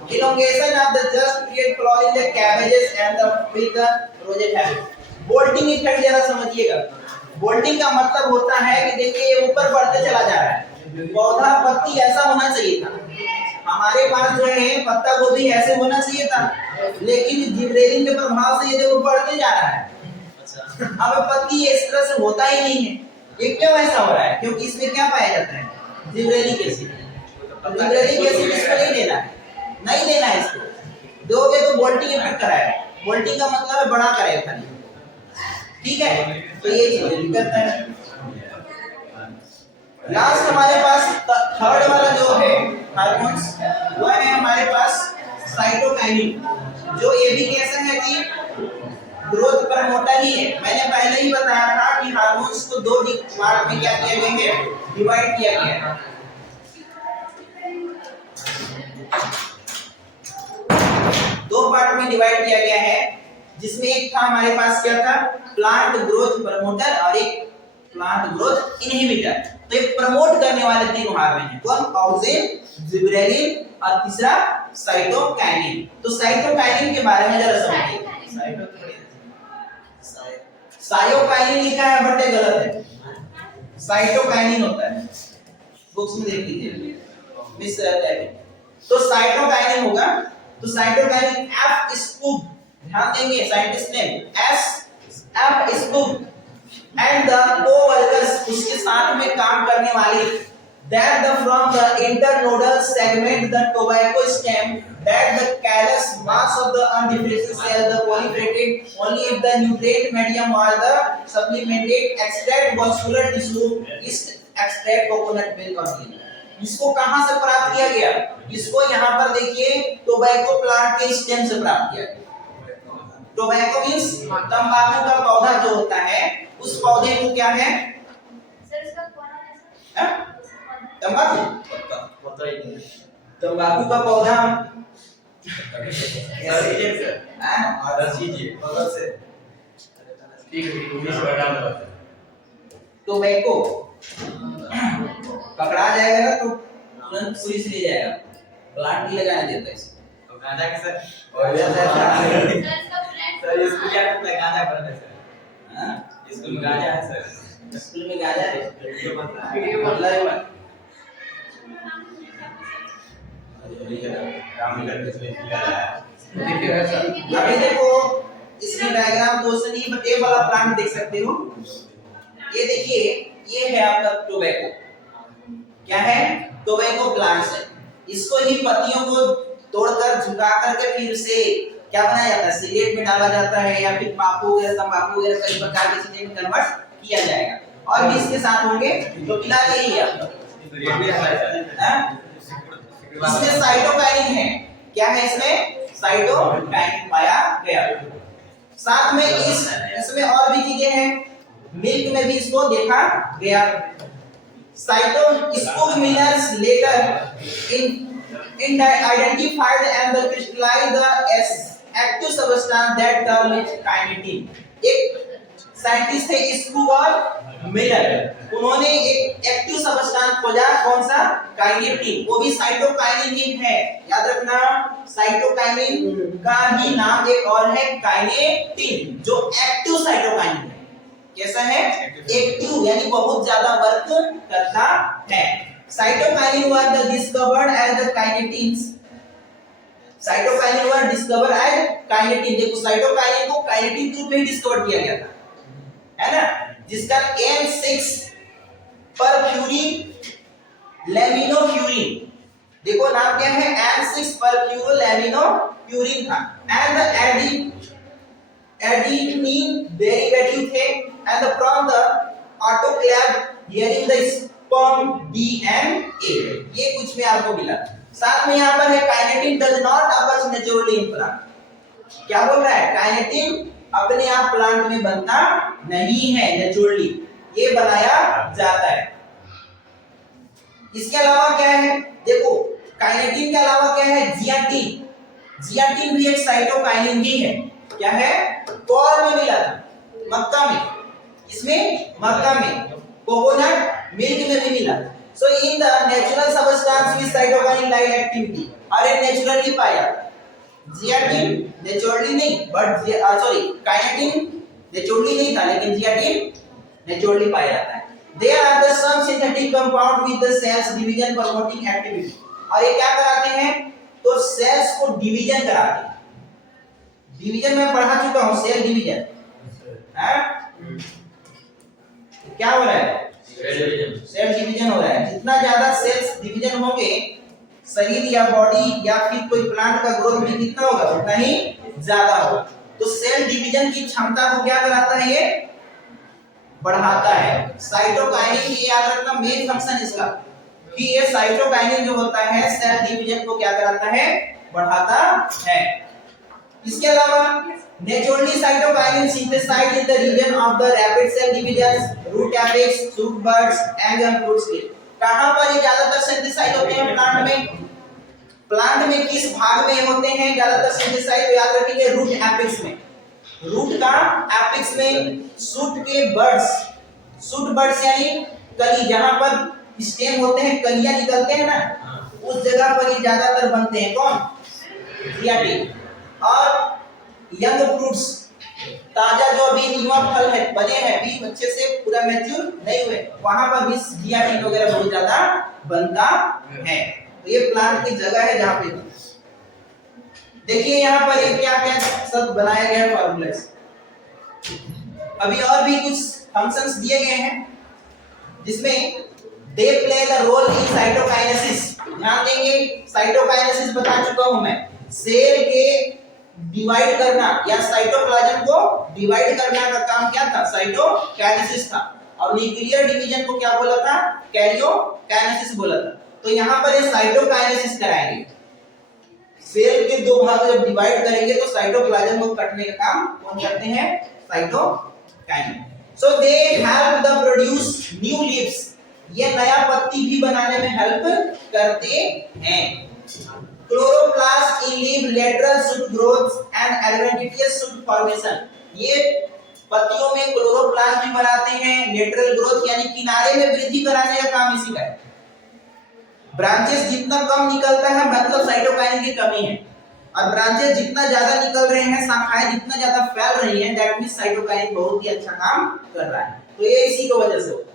elongation of the just create flower in the cabbages and the with the rosette habit। Bolting effect जरा समझिएगा। बोल्टिंग का मतलब होता है कि देखिए ये ऊपर बढ़ते चला जा रहा है, पौधा पत्ती ऐसा होना चाहिए था, हमारे पास जो है पत्ता गोभी ऐसे होना चाहिए था, लेकिन जिब्रेलिन के प्रभाव से ये देखो बढ़ते जा रहा है। अब पत्ती इस तरह से होता ही नहीं है, ये क्यों ऐसा हो रहा है? क्योंकि इसमें क्या पाया जाता है, जिब्रेलिक एसिड। अब जिब्रेलिक एसिड इसको नहीं देना है, नहीं देना है, इसको दोगे तो बोल्टिंग इफेक्ट कराएगा। बोल्टिंग का मतलब है बड़ा करेगा खाली, ठीक है? तो ये दिक्कत है। लास्ट हमारे पास थर्ड वाला जो है हार्मोन्स, वो है हमारे पास साइटोकाइनिन, जो ये भी कैसे है कि ग्रोथ प्रमोटर ही है। मैंने पहले ही बताया था कि हार्मोन्स को दो पार्ट में क्या किया गया है, डिवाइड किया गया है। दो पार्ट में डिवाइड किया गया है, जिसमें एक था हमारे पास क्या था, प्लांट ग्रोथ प्रमोटर और एक प्लांट ग्रोथ इनहिबिटर। तो एक प्रमोट करने वाले तीन हार्मोन हैं, कौन? ऑक्सिन, जिब्रेलिन और तीसरा साइटोकाइनिन। तो साइटोकाइनिन के बारे में जरा समझिए। साइटोकाइनिन लिखा है बट ये गलत है, साइटोकाइनिन होता है, बुक्स में देख लीजिए मिस डेविड। तो साइटोकाइनिन होगा, तो साइटोकाइनिन एफ स्कूप, ध्यान देंगे scientist name S F Skoog and the co-workers, उसके साथ में काम करने वाले, that the from the internodal segment the tobacco stem, that the callous mass of the undifferentiated cell the proliferated only if the nutrient medium or the supplemented extract vascular tissue is extract coconut milk or ghee। इसको कहां से प्राप्त किया गया? इसको यहां पर देखिए टोबैको प्लांट के स्टेम से प्राप्त किया गया। टोबैको मींस तंबाकू का पौधा जो होता है, उस पौधे को क्या है? सर इसका पौधा कैसा? तंबाकू का पौधा टोबैको पकड़ा जाएगा ना तो तुरंत पुलिस ले जाएगा, प्लांट ही लगाने देता है इसको। गांजा के सर सर स्कूल क्या करता है? गांजा पढ़ने सर। हां स्कूल में गांजा है सर। स्कूल में गांजा है, वीडियो बन रहा है। वीडियो बन रहा है। अभी देखो इसमें डायग्राम तो से नहीं, बट ये वाला प्लांट देख सकते हो। ये देखिए, ये है आपका टोबैको। क्या है? टोबैको प्लांट्स है। इसको ही पत्तियों को तोड़कर झुका करके फिर से क्या बनाया जाता है? सिगरेट में डाला जाता है या फिर पापू वगैरह, तंबाकू वगैरह कई प्रकार की चीजें में कन्वर्ट किया जाएगा। और भी इसके साथ होंगे, तो फिलहाल यही है आपका। इसमें साइटोकाइनिन है। क्या है इसमें? साइटोकाइनिन पाया गया। साथ में इसमें और भी चीजें हैं। मिल्क में भी इसको देखा गया। Miner's later in identified and crystallized the active substance that term is kinetin। एक साइंटिस्ट थे स्कूबर मिलर, उन्होंने एक एक्टिव सब्सटेंस खोजा। कौन सा? काइनेटिन। वो भी साइटोकाइनिन ही है, याद रखना। साइटोकाइनिन का ही नाम एक और है काइनेटिन, जो एक्टिव साइटोकाइनिन है। कैसा है? एक्टिव, यानी बहुत ज्यादा वर्क करता है। Cytokinin was the discovered as the kinetins। Cytokinin was discovered as kinetin। देखो साइटोकाइनिन को काइनेटिन के रूप में डिस्कवर किया गया था, है ना, जिसका N6 परफ्यूरिन लैमिनोफ्यूरिन। देखो नाम क्या है? N6 परफ्यूरिन लैमिनोफ्यूरिन था। एंड adenine derivative थे, and from the autoclave hearing the sperm DNA। ये कुछ में आपको मिला। साथ में यहाँ पर है kinetin does not occur naturally in plant। क्या बोल रहा है? काइनेटिन अपने आप प्लांट में बनता नहीं है नेचुरली, ये बनाया जाता है। इसके अलावा क्या है? देखो काइनेटिन के अलावा क्या है? जियाटिन। जियाटिन भी एक साइटोकाइनिन ही है। क्या है? कॉर्न में मिला था, मक्का में, इसमें मक्का में, कोकोनट मिल्क में भी मिला। So in the natural substance with cytokinin like activity, और ये नेचुरली पाया जाता है। जियाटिन नेचुरली नहीं, बट सॉरी काइनेटिन नेचुरली नहीं था, लेकिन जियाटिन नेचुरली पाया जाता है। There are the some synthetic compound with the cells division promoting activity। और ये क्या कराते हैं? तो सेल्स को डिवीजन कराते हैं। डिवीजन में पढ़ा चुका हूं, सेल डिवीजन है। क्या हो रहा है? सेल डिवीजन हो रहा है। जितना ज्यादा सेल्स डिवीजन होंगे शरीर या बॉडी या फिर कोई प्लांट का ग्रोथ भी कितना होगा? उतना ही ज्यादा होगा। तो सेल डिवीजन की क्षमता को क्या कराता है? ये बढ़ाता है। साइटोकाइनिन, ये याद रखना मेन फंक्शन इसका, कि ये साइटोकाइनिन जो होता है सेल डिवीजन को क्या कराता है? बढ़ाता है। इसके अलावा naturally cytokinin synthesised in the region of the rapid cell division, root apex, shoot buds and fruit skin. कहां पर ये ज्यादातर सिंथेसाइज होते हैं प्लांट में? प्लांट में किस भाग में होते हैं ज्यादातर सिंथेसाइज? तो याद रखिए रूट एपेक्स में। रूट का एपेक्स में, शूट के बड्स, शूट बड्स यानी कली, जहां पर स्टेम होते हैं, कलियां निकलते हैं ना, उस जगह पर ये ज्यादातर बनते हैं। कौन? जियाटिन। और यंग फ्रूट्स, ताजा जो अभी युवा फल है, बने हैं, भी अच्छे से पूरा मैच्योर नहीं हुए, वहां पर भी जियाटिन वगैरह बहुत ज्यादा बनता है। तो ये प्लांट की जगह है जहां पे। देखिए यहाँ पर ये क्या क्या सब बनाया गया फॉर्मूले। अभी और भी कुछ फंक्शंस दिए गए हैं जिसमें they play the role in cytokinesis. ध्यान देंगे, साइटोकाइनेसिस बता चुका हूं मैं, सेल के डिवाइड करना या साइटोप्लाज्म को डिवाइड करना का काम क्या था, साइटोकाइनेसिस था। और न्यूक्लियर डिवीजन को क्या बोला था, कैरियोकाइनेसिस बोला था। तो यहाँ पर ये साइटोकाइनेसिस कराएंगे, सेल के दो भाग जब डिवाइड करेंगे तो साइटोप्लाज्म को कटने का काम कौन करते हैं, cytokinesis. So they help the produce new leaves, ये नया पत्ती भी बनाने में हेल्प करते हैं। Chloroplast in leaf lateral shoot growth and adventitious shoot formation, ये पत्तियों में क्लोरोप्लास्ट भी बनाते हैं, लेटरल ग्रोथ यानी किनारे में वृद्धि कराने का काम इसी का है। ब्रांचेस जितना कम निकलता है मतलब साइटोकाइनेसिस की कमी है, और ब्रांचेस जितना ज्यादा निकल रहे हैं, शाखाएं जितना ज्यादा फैल रही हैं, दैट मींस साइटोकाइनेसिस बहुत ही अच्छा काम कर रहा है। तो ये इसी की वजह से होता है।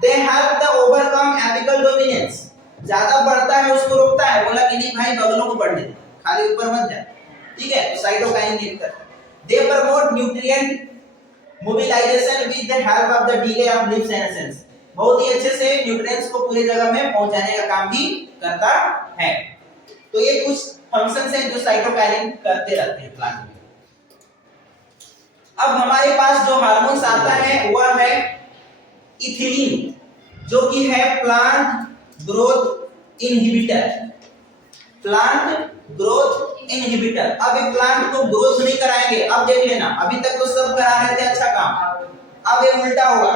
They help the overcome apical dominance, ज्यादा बढ़ता है उसको रोकता है, बोला कि नहीं भाई बगलों को बढ़ने दे, खाली ऊपर मत जा, ठीक है, तो साइटोकाइनेसिस करता है। They promote nutrient mobilisation with the help of the delay of leaf senescence, बहुत ही अच्छे से न्यूट्रिएंट्स को पूरी जगह में पहुंचाने का काम भी करता है। तो ये कुछ फंक्शंस हैं जो साइटोकाइनेसिस करते रहते हैं प्लांट में। अब हमारे पास जो हार्मोन्स आता है वह है इथिलीन, जो कि है plant growth inhibitor, plant growth inhibitor. अब ये प्लांट को ग्रोथ नहीं कराएंगे, अब देख लेना, अभी तक तो सब करा रहे थे अच्छा काम, अब ये उल्टा होगा।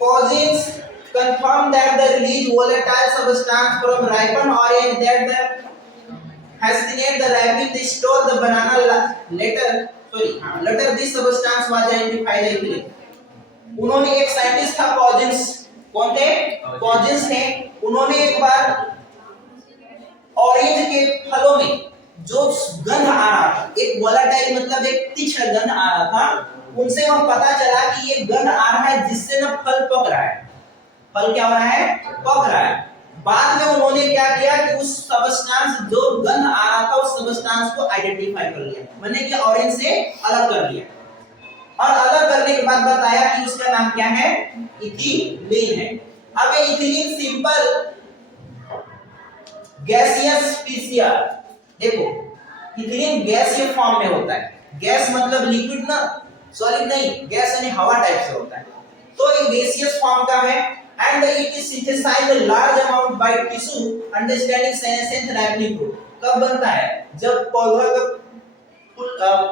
Causes confirm that the released volatile substance from ripened orange that the hesitate the ripening they store the banana later this substance was identified easily। उन्होंने एक साइंटिस्ट था कॉजिन्स, कौन थे, कॉजिन्स थे, उन्होंने एक बार ऑरेंज के फलों में जो गंध आ रहा था, एक वोलेटाइल मतलब एक तीक्ष्ण गंध आ रहा था, उनसे वह पता चला कि ये गंध आ रहा है जिससे ना फल पक रहा है, फल क्या हो रहा है, पक रहा है। बाद में उन्होंने क्या किया कि उस सबस्टेंस जो गंध आ रहा था उस सबस्टेंस को आइडेंटिफाई कर लिया, मैंने कि ऑरेंज से अलग कर लिया, और अलग करने के बाद बताया कि उसका नाम क्या है, इथिलीन है। अब ये इथिलीन सिंपल गैसियस स्पीशिया, देखो इथिलीन गैसीय फॉर्म में होता है, गैस मतलब लिक्विड ना, सॉलिड नहीं, गैस यानी हवा टाइप से होता है, तो ये गैसियस फॉर्म का है। And it is synthesised large amount by tissue understanding senescence ripening fruit, कब बनता है, जब पौधा का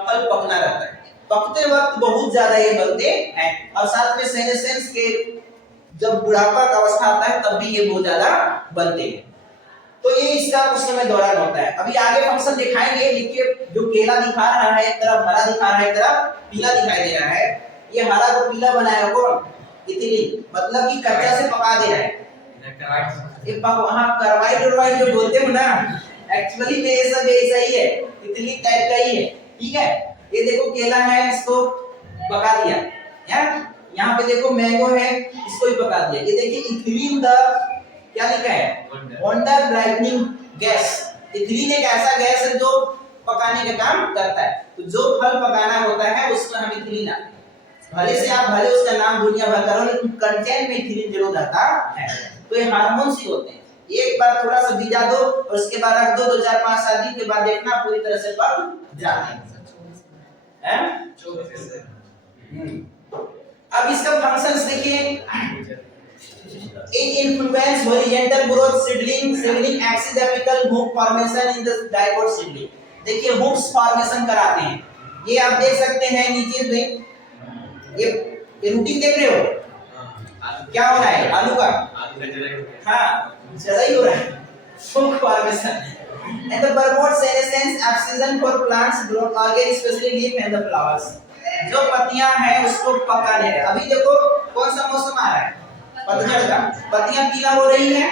फल पकना रहता है, पकते वक्त बहुत ज्यादा ये बनते हैं, और साथ में सेनेसेंस के जब बुढ़ापा का अवस्था आता है तब भी ये बहुत ज्यादा बनते हैं। तो ये इसका उस समय दौरान होता है। अभी आगे फंक्शन दिखाएंगे, देखिए जो केला दिखा रहा है, एक तरफ हरा दिखा रहा है, एक तरफ पीला दिखाई दे रहा है, ये हरा को पीला बनाया कौन, इथिलीन, मतलब कि कच्चा से पका दे रहा है, ये वहां कार्बाइड जो बोलते हो ना, एक्चुअली में ये सब ऐसा ही है, इथिलीन टाइप का ही है, ठीक है। ये देखो केला है, इसको पका दिया, यहाँ पे देखो मैंगो है, इसको भी पका दिया, ये देखिए इथिलीन द क्या लिखा है, वंडर ब्राइटनिंग गैस। इथिलीन एक ऐसा गैस है जो पकाने का काम करता है, तो जो फल पकाना होता है उसको हम इथिलीन आते हैं, भले से आप भले उसका नाम दुनिया भर करो लेकिन कंटेंट में इथिलीन जरूर रहता है। तो ये हार्मोन्स ही होते हैं, एक बार थोड़ा सा भिजा दो और उसके बाद रख दो, 2-4-5-7 दिन के बाद देखना पूरी तरह से पक जाते हैं। अब इसका फंक्शंस देखिए, it influence horizontal growth seedling axis apical hook formation in the diploid seedling। देखिए हुक्स फॉर्मेशन कराते हैं, ये आप देख सकते हैं नीचे में, ये रूटीन देख रहे हो, क्या हो रहा है, आलू का, हाँ जरा ही हो रहा है, hook formation and the promote senescence oxygen for plants growth organ especially leaf and the flowers। जो पत्तियां हैं उसको पकाने हैं। अभी देखो कौन सा मौसम आ रहा है, पतझड़ का, पत्तियां पीला हो रही है,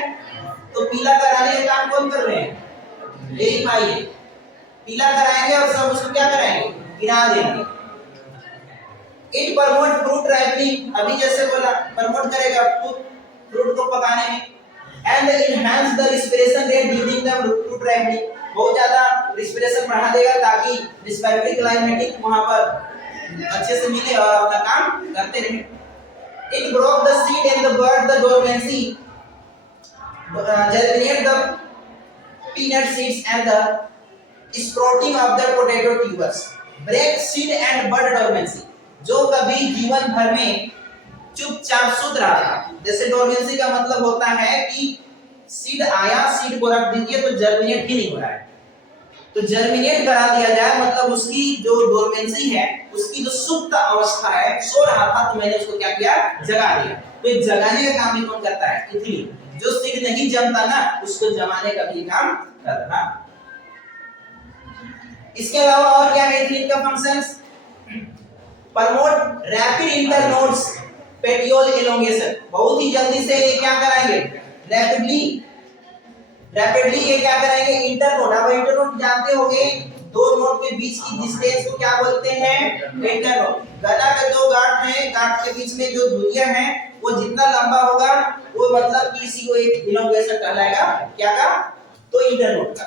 तो पीला कराने का काम कौन कर रहे हैं, यही भाई है, पीला कराएंगे और सब उसको क्या कराएंगे, गिरा देंगे। इट प्रमोट फ्रूट राइपनिंग, अभी जैसे बोला प्रमोट करेगा फ्रूट को पकाने में। And enhance the respiration rate during the fruit ripening, बहुत ज्यादा रेस्पिरेशन बढ़ा देगा ताकि रेस्पिरेटरी क्लाइमेटिक वहां पर अच्छे से मिले और अपना काम करते रहे। It broke the seed and the bird the dormancy, germinate the peanut seeds and the sprouting of the potato tubers. Break seed and bud dormancy, जो कभी जीवन भर में चुपचाप सुध रहा था। जैसे डोरमेंसी का मतलब होता है कि सीड आया, सीड को रख दीजिए तो जर्मिनेट ही नहीं हो रहा है, तो जर्मिनेट करा दिया जाए, मतलब उसकी जो डोरमेंसी है, उसकी जो सुप्त अवस्था है, सो रहा था तो मैंने उसको क्या किया, जगा दिया। तो ये जगाने का काम भी कौन करता है, इथिलीन। जो सीड नहीं जमता ना, उसको जमाने का भी काम कर रहा। इसके अलावा और क्या है इथिलीन का functions? Promote rapid internodes petiole elongation, बहुत ही जल्दी से ये क्या कराएंगे, रैपिडली ये क्या कराएंगे, इंटरनोड। अब इंटरनोड जानते होंगे, दो नोड के बीच की डिस्टेंस को क्या बोलते हैं, इंटरनोड। गला के दो गांठ हैं, गांठ के बीच में जो धुरियां हैं वो जितना लंबा होगा वो मतलब कि इसी को एक इलोंगेशन कहलाएगा, क्या का, तो इंटरनोड का।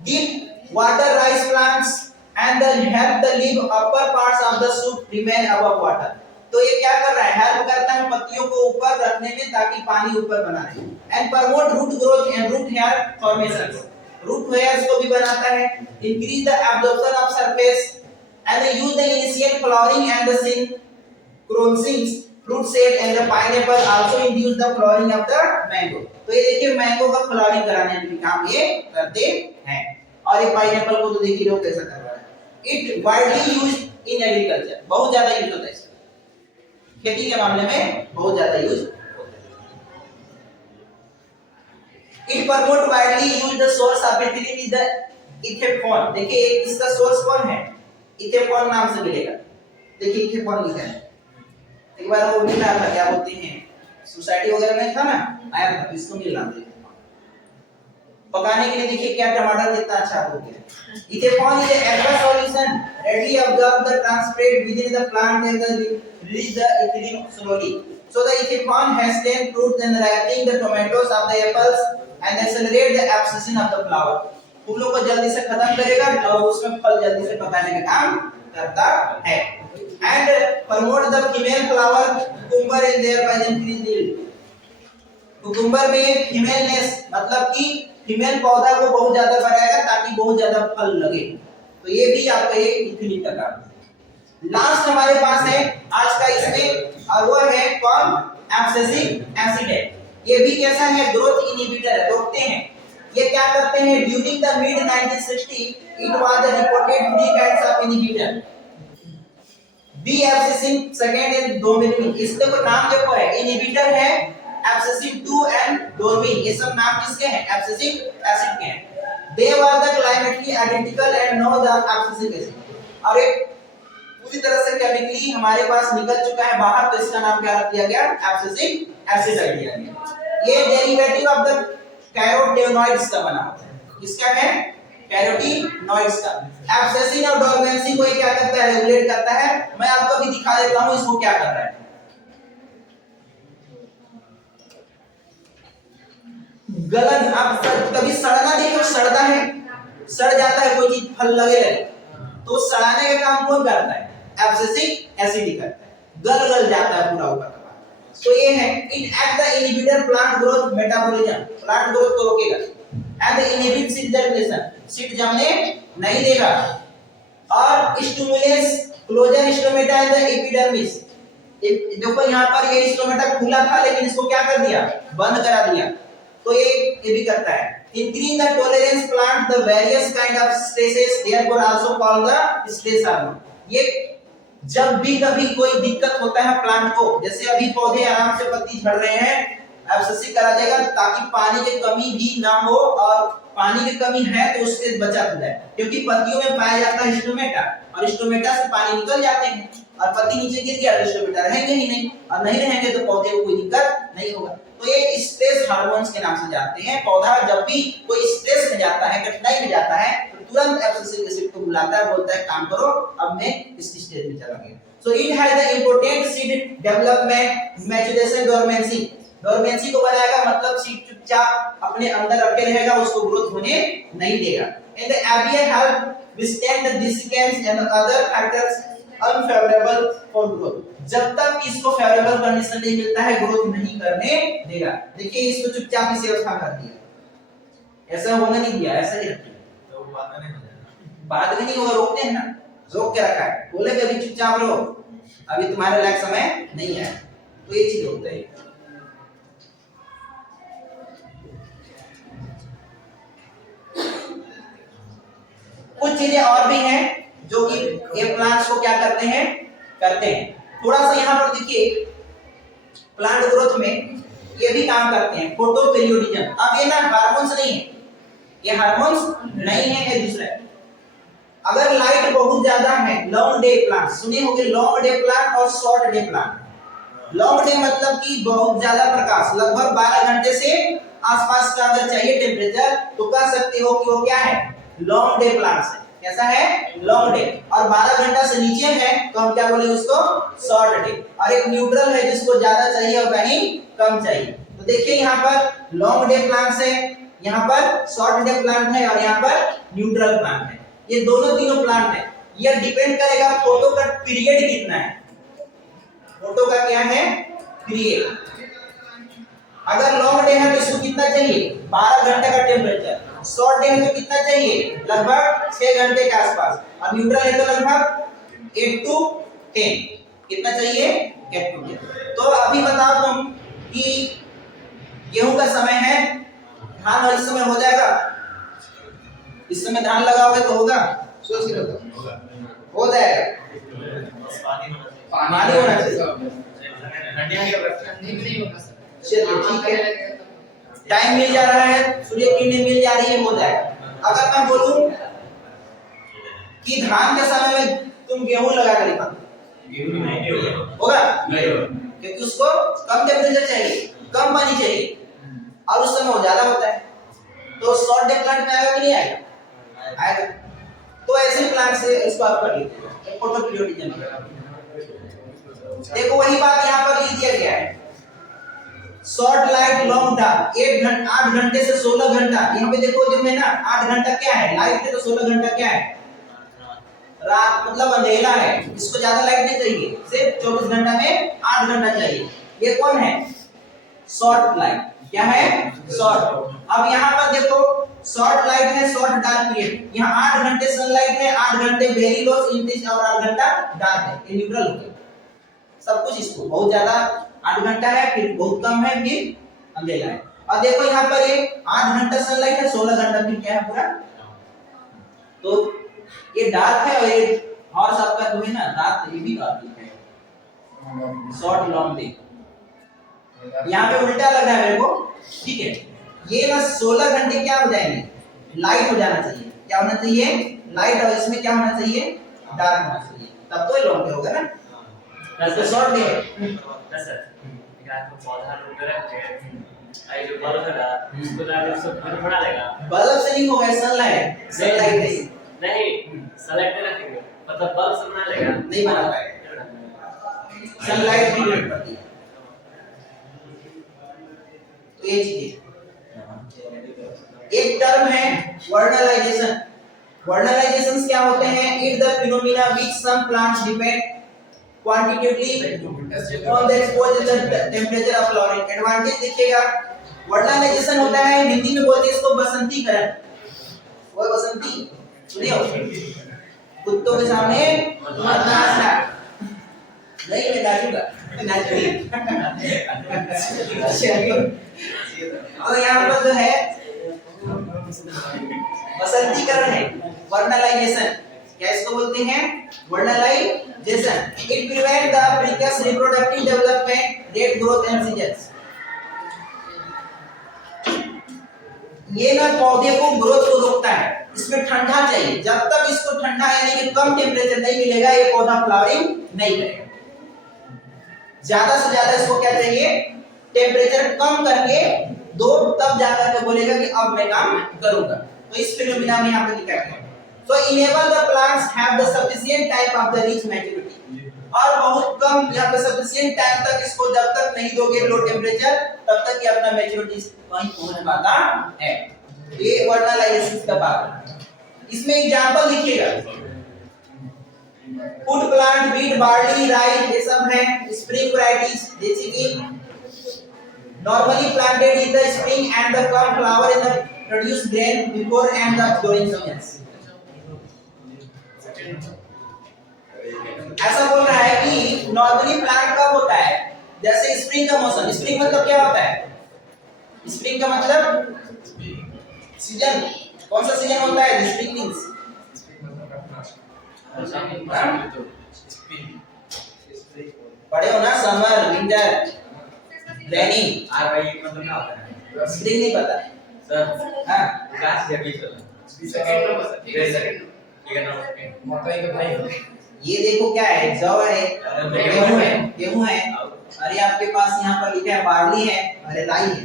Deep water rice plants and help the leave upper parts of the shoot remain above water, तो ये क्या कर रहा है, हेल्प करता है पत्तियों को ऊपर रखने में ताकि पानी ऊपर बना रहे। And promote root growth and root hair formation, root hairs को भी बनाता है। Increase the absorption of surface and use the initiate flowering and the synchronisation fruit set and the pineapple also induce the flowering of the mango, तो ये देखिए mango का flowering कराने में भी काम ये करते हैं। और ये पाइनएप्पल को तो देखिए लोग कैसा कर रहा है। It widely used in agriculture, बहुत ज्यादा यूज होता है, खेती के मामले में बहुत ज्यादा यूज होता है। It promote widely used the source of ethylene is the ethephon, देखिए इसका सोर्स कौन है, इथेफॉन नाम से मिलेगा, देखिए इथेफॉन लिखा है। एक बार वो मिला था, क्या बोलते हैं, सोसाइटी वगैरह में था ना, आया था, इसको मिल रहा था पकाने के लिए। देखिए क्या टमाटर कितना अच्छा हो गया। इथेफॉन is an aqueous solution readily absorb the transpirate within the plant and release the ethylene slowly. So the ithephon has 10 fruits and ripening the tomatoes of the apples and accelerate the abscission of the flower. फूलों को जल्दी से खत्म करेगा और उसमें फल जल्दी से पकाने का काम करता है। And promote the female flower cucumber and thereby increase yield. Cucumber में फीमेलनेस मतलब कि फीमेल पौधा को बहुत ज्यादा बढ़ाएगा ताकि बहुत ज्यादा फल लगे, तो ये भी आपका ये इथिलीन का काम है। लास्ट हमारे पास है आज का इसमें, और वो है कौन, एब्सिसिक एसिड है। ये भी कैसा है, ग्रोथ इनहिबिटर है, रोकते हैं। ये क्या करते हैं, during the mid 1960 it was reported 3 kinds of inhibitor, B abscisic second and dormin. इसके को नाम देखो है, इनहिबिटर है एब्सिसिक 2 एंड डोर्मिन, ये सब नाम किसके हैं, एब्सिसिक एसिड के हैं। They were the climatically identical and know the abscisic acid, और एक पूरी तरह से केमिकली हमारे पास निकल चुका है बाहर, तो इसका नाम क्या रख दिया गया, एब्सिसिक एसिड रख दिया गया। ये डेरिवेटिव ऑफ द कैरोटीनॉइड्स का बना होता है, किसका है, कैरोटीनॉइड्स का। एब्सिसिन और डोर्मेंसी को क्या करता है, रेगुलेट करता है। मैं आपको भी दिखा देता हूं इसको क्या कर रहा है। गलन, आप कभी सड़ना देखो, सड़ता है, सड़ जाता है कोई चीज, फल लगे, तो सड़ाने का काम कौन करता है, एब्सिसिक एसिड ही करता है, गल जाता है पूरा ऊपर का। तो ये है, it act the inhibitor plant growth metabolism, plant growth को रोकेगा। And inhibit seed germination, seed जमने नहीं देगा। और stimulates closure stomata in the epidermis, देखो यहाँ पर ये स्टोमेटा खुला था लेकिन इसको क्या कर दिया, बंद करा दिया, तो ये भी करता है। Increase the tolerance plant the various kind of stresses, therefore also called the stress hormone। ये जब भी कभी कोई दिक्कत होता है प्लांट को, जैसे अभी पौधे आराम से पत्ती झड़ रहे हैं, एब्सिसिक करा देगा ताकि पानी की कमी भी ना हो, और पानी की कमी है तो उससे बचा हो जाए, क्योंकि पत्तियों में पाया जाता है स्टोमेटा, और स्टोमेटा से पानी निकल जाते हैं, और पत्ती नीचे गिर गया तो स्टोमेटा रहेंगे ही नहीं, और नहीं रहेंगे तो पौधे को कोई दिक्कत नहीं होगा। तो ये स्ट्रेस हार्मोन्स के नाम से जानते हैं। पौधा जब भी कोई स्ट्रेस में जाता है, कठिनाई में जाता है, तो तुरंत एब्सिसिक एसिड को बुलाता है, बोलता है काम करो, अब मैं इस स्टेज में चला गया। So it has the important seed development maturation dormancy, dormancy को बनाएगा मतलब सीड चुपचाप अपने अंदर रखे रहेगा, उसको ग्रोथ होने नहीं देगा। And the ABA help withstand the desiccation and other factors unfavourable for growth. जब तक इसको फेवरेबल कंडीशन नहीं मिलता है ग्रोथ नहीं करने देगा। देखिए इसको चुपचाप इसी अवस्था में रख दिया, ऐसा होने नहीं दिया, ऐसा ही रखिए, तो बात नहीं हो जाएगा, बात भी नहीं होगा, रोकते हैं ना, रोक के रखा है, बोले कि अभी चुपचाप रहो, अभी तुम्हारे लायक समय नहीं है, तो ये चीज होता है। कुछ चीजें और भी हैं जो कि ये प्लांट्स को क्या करते हैं। थोड़ा सा यहाँ पर देखिए प्लांट ग्रोथ में ये भी काम करते हैं, फोटोपीरियोडिज्म। अब ये ना हार्मोन्स नहीं है, ये हार्मोन्स नहीं है, ये दूसरा है। अगर लाइट बहुत ज्यादा है, लॉन्ग डे प्लांट सुने होंगे, लॉन्ग डे प्लांट और short day plant. Long day मतलब कि बहुत ज्यादा प्रकाश, लगभग 12 घंटे से आसपास का अगर चाहिए टेम्परेचर तो कह सकते हो कि वो क्या है, लॉन्ग डे प्लांट्स है। कैसा है, लॉन्ग डे। और 12 घंटा से नीचे है तो हम क्या बोले उसको, शॉर्ट डे। और एक न्यूट्रल है जिसको ज्यादा चाहिए और कहीं कम चाहिए। तो देखिए यहाँ पर लॉन्ग डे प्लांट्स है, यहाँ पर शॉर्ट डे प्लांट है और यहाँ पर न्यूट्रल प्लांट है। ये दोनों तीनों प्लांट है। ये डिपेंड करेगा फोटो का पीरियड कितना है, फोटो का क्या है पीरियड। अगर लॉन्ग डे है तो इसको कितना चाहिए, 12 घंटे का टेम्परेचर। शॉर्ट डे है तो कितना चाहिए, लगभग 6 घंटे के आसपास। और न्यूट्रल है तो लगभग 8 to 10। कितना चाहिए, 8 to 10। तो अभी बताओ तुम कि गेहूं का समय है, धान इस समय हो जाएगा, इस समय धान लगाओगे तो होगा, सोच के बताओ, हो जाएगा, पानी होना चाहिए। चलिए ठीक है, टाइम मिल जा रहा है, सूर्य किरणें मिल जा रही है, हो जाएगा। अगर मैं बोलूं कि धान के समय में तुम गेहूं लगा कर दिखा, गेहूं नहीं होगा, क्योंकि उसको कम टेम्परेचर चाहिए, कम पानी चाहिए और उस समय वो ज्यादा होता है। तो शॉर्ट डे प्लांट में आएगा कि नहीं आएगा, आएगा। तो ऐसे प्लांट से इसको आप कर लीजिए, फोटोपीरियोडिज्म। देखो वही बात यहाँ पर लिख दिया गया है, शॉर्ट लाइट लॉन्ग डार्क, 8 घंटे से 16 घंटा। यहाँ पे देखो जो है ना 8 घंटा क्या है, लाइट है तो 16 घंटा क्या है, रात मतलब अंधेरा है। इसको ज्यादा लाइट नहीं चाहिए, सिर्फ 24 घंटा में 8 घंटा चाहिए। ये कौन है, शॉर्ट लाइट। क्या है, शॉर्ट। अब यहाँ पर देखो शॉर्ट लाइट है, शॉर्ट डार्क पीरियड। यहाँ 8 घंटे सनलाइट है, 8 घंटे वेरी लो इंटेंस और 8 घंटा डार्क है। ये न्यूट्रल हो गया सब कुछ। इसको बहुत ज्यादा 8 घंटा है, फिर बहुत कम है, फिर अंधेरा है। और देखो यहाँ पर ये 8 घंटा सनलाइट है, 16 घंटा फिर क्या है पूरा। तो ये डार्क है और ये और सबका जो है ना डार्क, ये भी डार्क है, शॉर्ट लॉन्ग डे। यहाँ पे उल्टा लग रहा है मेरे को, ठीक है। ये ना 16 घंटे क्या हो जाएंगे, लाइट हो जाना चाहिए। क्या होना चाहिए, लाइट। और इसमें क्या होना चाहिए, डार्क होना चाहिए, तब तो ये लॉन्ग डे होगा ना। तो शॉर्ट डे है सर, एक पौधा रोक के रख के आई जो बल्ब है उसको डाल उसको फिर बढ़ा देगा। बल्ब से नहीं होगा, सनलाइट, सनलाइट नहीं सनलाइट में रखेंगे, मतलब बल्ब से बना लेगा, नहीं बना पाएगा, सनलाइट भी नहीं पड़ती है। तो ये चीज एक टर्म है वर्नलाइजेशन। वर्नलाइजेशंस क्या होते हैं, it the phenomena which some plants depend quantitatively on the exposure temperature of flowering. Advantage देखिएगा, वर्नलाइजेशन होता है, हिंदी में बोलते हैं इसको बसंतीकरण। वो बसंती सुनिए हो, कुत्तों के सामने मत नाचना, नहीं मैं नाचूंगा, तो यहाँ पर जो है बसंतीकरण है, वर्नलाइजेशन। क्या इसको बोलते हैं, vernalization. It prevent the previous reproductive development, rate growth and seasons. ये ना पौधे को ग्रोथ को रोकता है। इसमें ठंडा चाहिए, जब तक इसको ठंडा यानी कि कम टेम्परेचर नहीं मिलेगा ये पौधा फ्लावरिंग नहीं करेगा। ज्यादा से ज्यादा इसको क्या चाहिए, टेम्परेचर कम करके दो, तब जाकर के बोलेगा कि अब मैं काम करूंगा। तो इस फिनोमेना में यहाँ पे लिखा है, so enable the plants have the sufficient time of the reach maturity। और बहुत कम यहाँ पे sufficient टाइम तक इसको जब तक नहीं दोगे लो टेम्परेचर, तब तक ये अपना मैच्योरिटी वहीं पहुंच पाता है। ये वर्नलाइजेशन का बात है। इसमें एग्जांपल लिखिएगा, फूड प्लांट, व्हीट, बार्ली, राई, ये सब है स्प्रिंग वैरायटीज, जैसे कि normally planted in the spring and the come flower in the produce grain before and the flowering seasons. ऐसा बोल रहा है कि नॉर्मली प्लांट कब होता है, जैसे स्प्रिंग का मौसम। स्प्रिंग मतलब क्या होता है? स्प्रिंग का मतलब सीजन। कौन सा सीजन होता है स्प्रिंग मींस? पढ़े हो ना, समर, विंटर, रेनी। मतलब क्या होता है? स्प्रिंग नहीं पता सर हाँ? क्लास जब भी चला ठीक है ना मकई के भाई ये देखो क्या है, जौ है, गेहूं है, गेहूं है। अरे आपके पास यहाँ पर लिखा है बार्ली है, अरे राई है,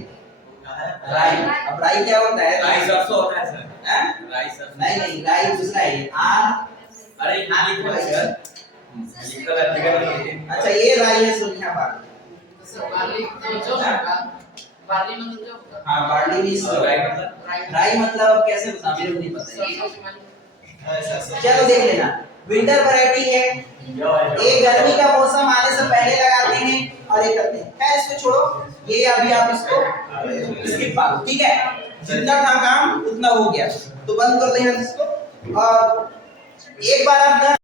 राई। अब राई क्या होता है? राई सरसों होता है सर। हैं? राई सरसों नहीं, राई दूसरा है आर। अरे यहाँ लिखा है सर, लिखा है। अच्छा ये राई है, सुन यहाँ पर। बार्ली मतलब क्या होता है? हाँ बार्ली भी राई मतलब राई मतलब कैसे बता, मेरे को नहीं पता। चलो देख लेना। विंटर वैरायटी है, एक गर्मी का मौसम आने से पहले लगाते हैं और एक करते हैं। खैर इसको छोड़ो, ये अभी आप इसको स्किप मारो, ठीक है? जितना था काम उतना हो गया, तो बंद कर देना इसको। और एक बार आप